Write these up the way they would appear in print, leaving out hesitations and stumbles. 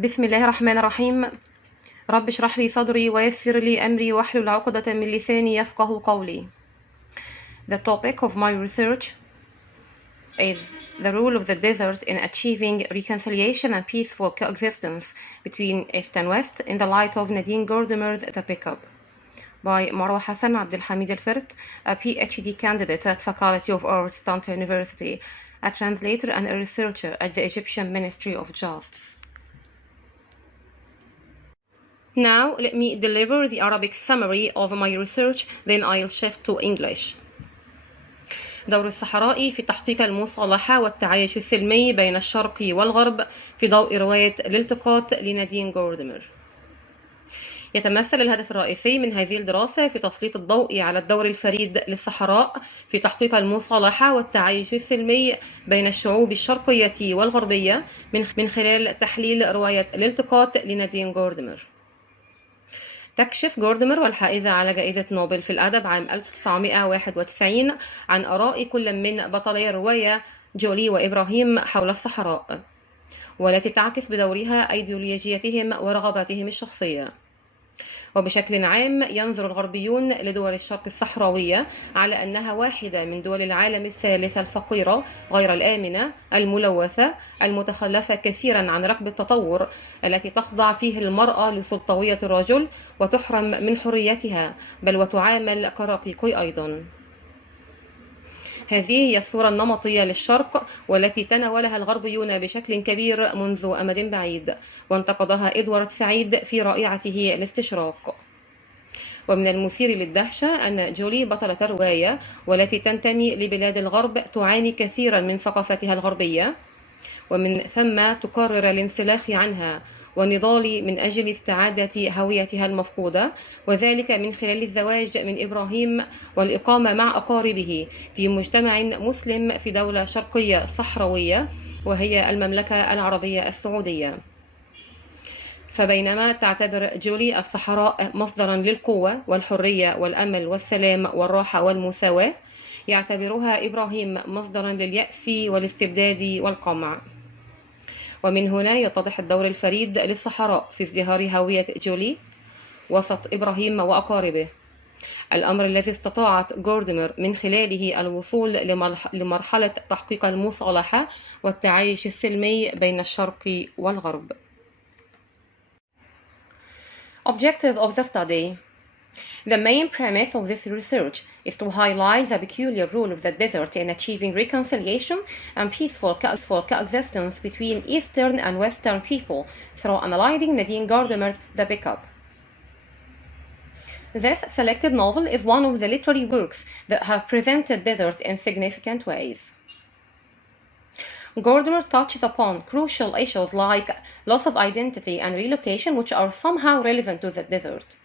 بسم الله الرحمن الرحيم. رب اشرح لي صدري ويسر لي أمري واحلل عقدة من لساني يفقه قولي. The topic of my research is the role of the desert in achieving reconciliation and peaceful coexistence between East and West in the light of Nadine Gordimer's The Pickup by مروة عبد الحميد الفرت, a PhD candidate at Faculty of Arts, Tanta University, a translator and a researcher at the Egyptian Ministry of Justice. Now let me deliver the Arabic summary of my research, then I'll shift to English. دور الصحراء في تحقيق المصالحة والتعايش السلمي بين الشرق والغرب في ضوء رواية الالتقاط لنادين جورديمر. يتمثل الهدف الرئيسي من هذه الدراسة في تسليط الضوء على الدور الفريد للصحراء في تحقيق المصالحة والتعايش السلمي بين الشعوب الشرقية والغربية من خلال تحليل رواية الالتقاط لنادين جورديمر. تكشف جورديمر والحائزة على جائزة نوبل في الأدب عام 1991 عن آراء كل من بطلي الرواية جولي وإبراهيم حول الصحراء، والتي تعكس بدورها أيديولوجيتهم ورغباتهم الشخصية. وبشكل عام ينظر الغربيون لدول الشرق الصحراوية على أنها واحدة من دول العالم الثالث الفقيرة غير الآمنة الملوثة المتخلفة كثيرا عن ركب التطور، التي تخضع فيه المرأة لسلطوية الرجل وتحرم من حريتها بل وتعامل كرقيق أيضا. هذه هي الصورة النمطية للشرق والتي تناولها الغربيون بشكل كبير منذ أمد بعيد، وانتقدها إدوارد سعيد في رائعته الاستشراق. ومن المثير للدهشة أن جولي بطلة الرواية والتي تنتمي لبلاد الغرب تعاني كثيرا من ثقافتها الغربية، ومن ثم تقرر الانسلاخ عنها والنضال من أجل استعادة هويتها المفقودة، وذلك من خلال الزواج من إبراهيم والإقامة مع أقاربه في مجتمع مسلم في دولة شرقية صحراوية وهي المملكة العربية السعودية. فبينما تعتبر جولي الصحراء مصدرا للقوة والحرية والأمل والسلام والراحة والمساواة، يعتبرها إبراهيم مصدرا لليأس والاستبداد والقمع. ومن هنا يتضح الدور الفريد للصحراء في ازدهار هوية جولي وسط إبراهيم وأقاربه، الأمر الذي استطاعت جورديمر من خلاله الوصول لمرحلة تحقيق المصالحة والتعايش السلمي بين الشرق والغرب. Objective of the study. The main premise of this research is to highlight the peculiar role of the desert in achieving reconciliation and peaceful coexistence between Eastern and Western people through analyzing Nadine Gordimer's The Pickup. This selected novel is one of the literary works that have presented desert in significant ways. Gordimer touches upon crucial issues like loss of identity and relocation, which are somehow relevant to the desert.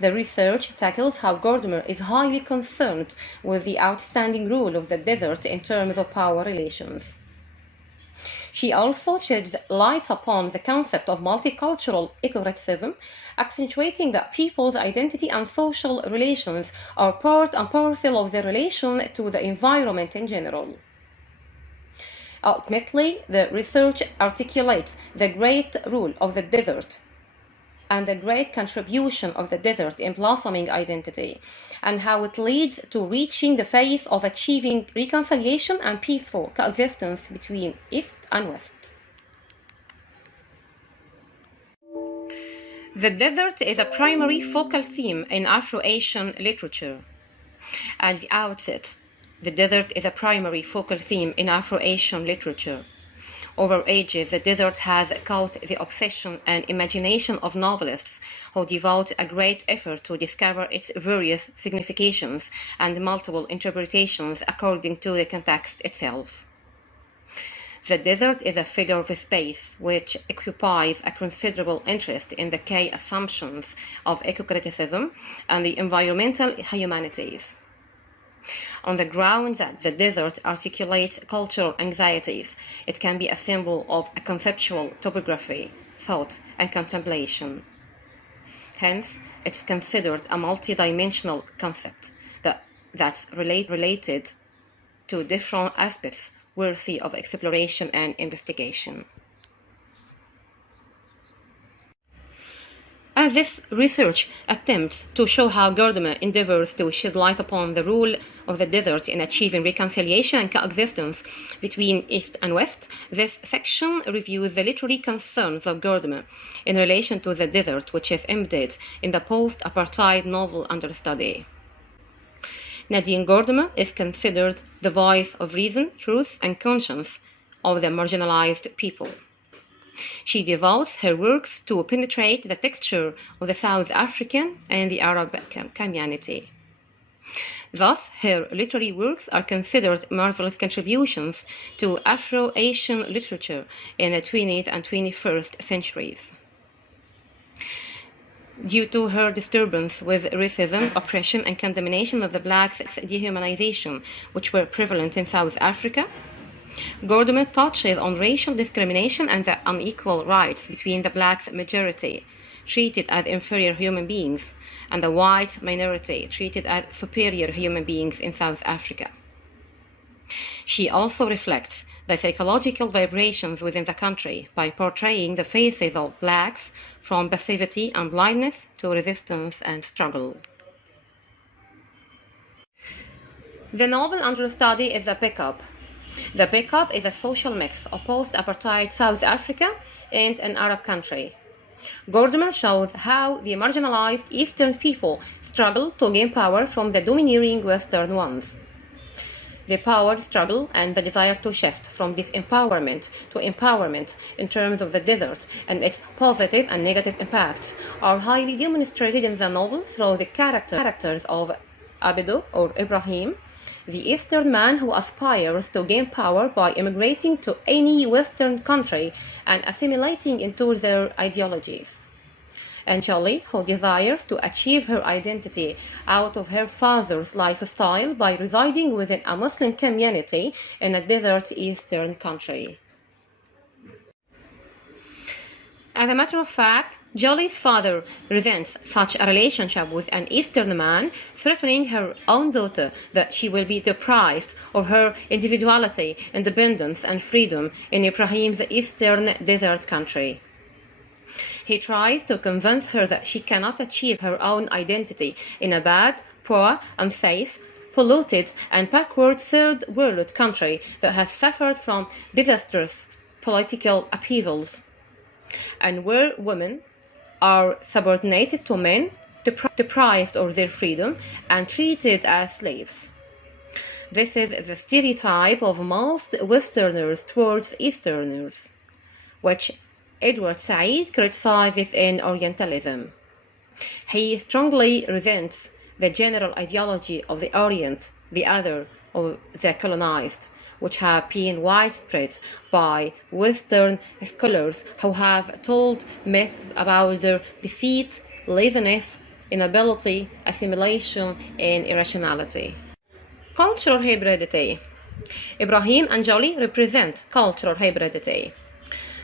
The research tackles how Gordimer is highly concerned with the outstanding role of the desert in terms of power relations. She also sheds light upon the concept of multicultural ecocriticism, accentuating that people's identity and social relations are part and parcel of their relation to the environment in general. Ultimately, the research articulates the great role of the desert and the great contribution of the desert in blossoming identity, and how it leads to reaching the phase of achieving reconciliation and peaceful coexistence between East and West. The desert is a primary focal theme in Afro-Asian literature. At the outset, the desert is a primary focal theme in Afro-Asian literature. Over ages, the desert has caught the obsession and imagination of novelists who devote a great effort to discover its various significations and multiple interpretations according to the context itself. The desert is a figure of space which occupies a considerable interest in the key assumptions of eco-criticism and the environmental humanities. On the ground that the desert articulates cultural anxieties, it can be a symbol of a conceptual topography, thought, and contemplation. Hence, it's considered a multidimensional concept that's related to different aspects worthy of exploration and investigation. As this research attempts to show how Gordimer endeavors to shed light upon the role of the desert in achieving reconciliation and coexistence between East and West, this section reviews the literary concerns of Gordimer in relation to the desert, which is embedded in the post-apartheid novel understudy. Nadine Gordimer is considered the voice of reason, truth, and conscience of the marginalized people. She devotes her works to penetrate the texture of the South African and the Arab community. Thus, her literary works are considered marvelous contributions to Afro-Asian literature in the 20th and 21st centuries. Due to her disturbance with racism, oppression, and condemnation of the blacks' dehumanization, which were prevalent in South Africa, Gordimer touches on racial discrimination and the unequal rights between the black majority, treated as inferior human beings, and the white minority, treated as superior human beings in South Africa. She also reflects the psychological vibrations within the country by portraying the faces of blacks from passivity and blindness to resistance and struggle. The novel understudy is the pickup. The pickup is a social mix of post-apartheid South Africa and an Arab country. Gordimer shows how the marginalized Eastern people struggle to gain power from the domineering Western ones. The power struggle and the desire to shift from disempowerment to empowerment in terms of the desert and its positive and negative impacts are highly demonstrated in the novel through the characters of Abido or Ibrahim, the Eastern man who aspires to gain power by immigrating to any Western country and assimilating into their ideologies, and Jolie, who desires to achieve her identity out of her father's lifestyle by residing within a Muslim community in a desert Eastern country. As a matter of fact, Jolie's father resents such a relationship with an Eastern man, threatening her own daughter that she will be deprived of her individuality, independence, and freedom in Ibrahim's Eastern desert country. He tries to convince her that she cannot achieve her own identity in a bad, poor, unsafe, polluted, and backward third world country that has suffered from disastrous political upheavals, and where women are subordinated to men, deprived of their freedom, and treated as slaves. This is the stereotype of most Westerners towards Easterners, which Edward Said criticizes in Orientalism. He strongly resents the general ideology of the Orient, the other, or the colonized, which have been widespread by Western scholars who have told myths about their defeat, laziness, inability, assimilation, and irrationality. Cultural hybridity. Ibrahim and Jolie represent cultural hybridity.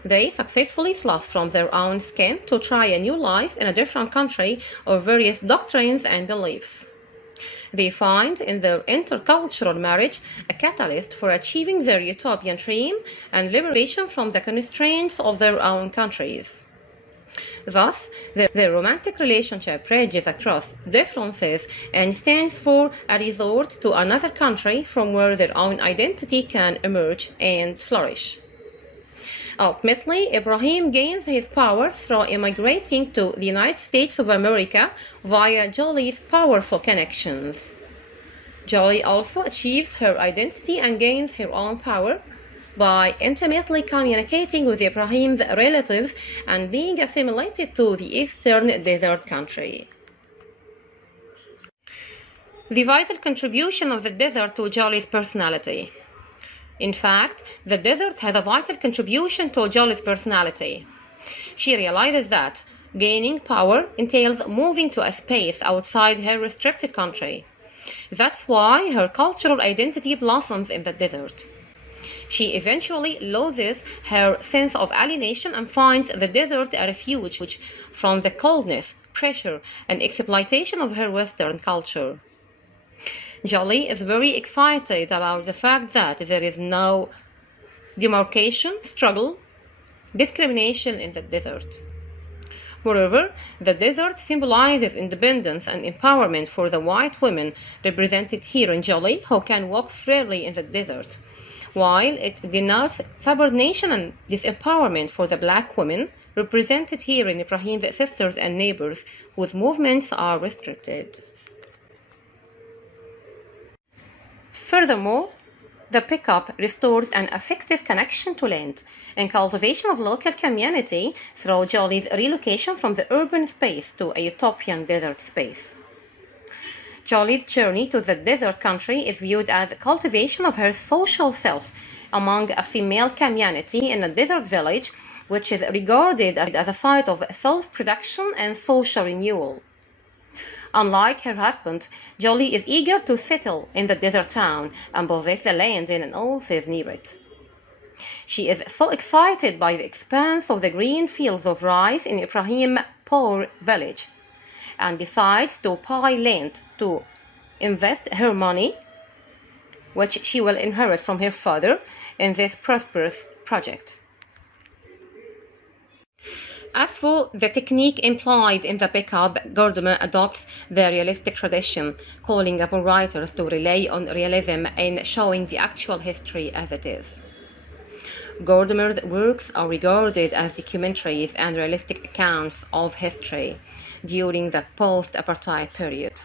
They successfully slough from their own skin to try a new life in a different country of various doctrines and beliefs. They find in their intercultural marriage a catalyst for achieving their utopian dream and liberation from the constraints of their own countries. Thus, their romantic relationship bridges across differences and stands for a resort to another country from where their own identity can emerge and flourish. Ultimately, Ibrahim gains his power through immigrating to the United States of America via Jolie's powerful connections. Jolie also achieves her identity and gains her own power by intimately communicating with Ibrahim's relatives and being assimilated to the Eastern desert country. The vital contribution of the desert to Jolie's personality. In fact, the desert has a vital contribution to Jolie's personality. She realizes that gaining power entails moving to a space outside her restricted country. That's why her cultural identity blossoms in the desert. She eventually loses her sense of alienation and finds the desert a refuge from the coldness, pressure, and exploitation of her Western culture. Jolie is very excited about the fact that there is no demarcation, struggle, discrimination in the desert. Moreover, the desert symbolizes independence and empowerment for the white women represented here in Jolly, who can walk freely in the desert, while it denotes subordination and disempowerment for the black women represented here in Ibrahim's sisters and neighbors, whose movements are restricted. Furthermore, the pickup restores an affective connection to land and cultivation of local community through Jolly's relocation from the urban space to a utopian desert space. Jolly's journey to the desert country is viewed as a cultivation of her social self among a female community in a desert village, which is regarded as a site of self-production and social renewal. Unlike her husband, Jolly is eager to settle in the desert town and possess the land and all things near it. She is so excited by the expanse of the green fields of rice in Ibrahim poor village and decides to buy land to invest her money, which she will inherit from her father, in this prosperous project. As for the technique implied in the pickup, Gordimer adopts the realistic tradition, calling upon writers to rely on realism in showing the actual history as it is. Gordimer's works are regarded as documentaries and realistic accounts of history during the post-apartheid period.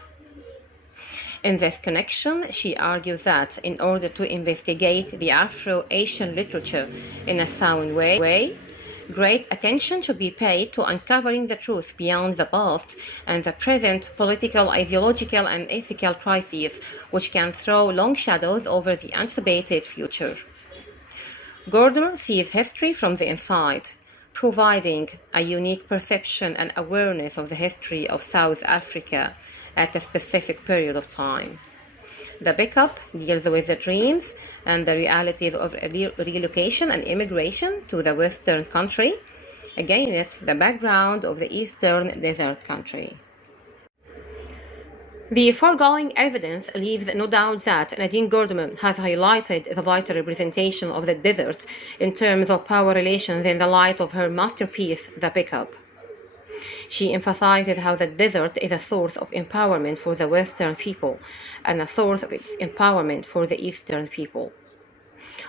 In this connection, she argues that in order to investigate the Afro-Asian literature in a sound way, great attention should be paid to uncovering the truth beyond the past and the present political, ideological, and ethical crises, which can throw long shadows over the anticipated future. Gordimer sees history from the inside, providing a unique perception and awareness of the history of South Africa at a specific period of time. The pickup deals with the dreams and the realities of relocation and immigration to the Western country against the background of the Eastern desert country. The foregoing evidence leaves no doubt that Nadine Gordimer has highlighted the vital representation of the desert in terms of power relations in the light of her masterpiece, The Pickup. She emphasizes how the desert is a source of empowerment for the Western people and a source of its empowerment for the Eastern people.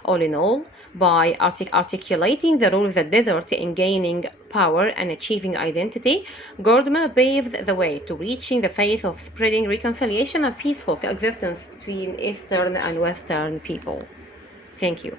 All in all, by articulating the role of the desert in gaining power and achieving identity, Gordimer paved the way to reaching the phase of spreading reconciliation and peaceful coexistence between Eastern and Western people. Thank you.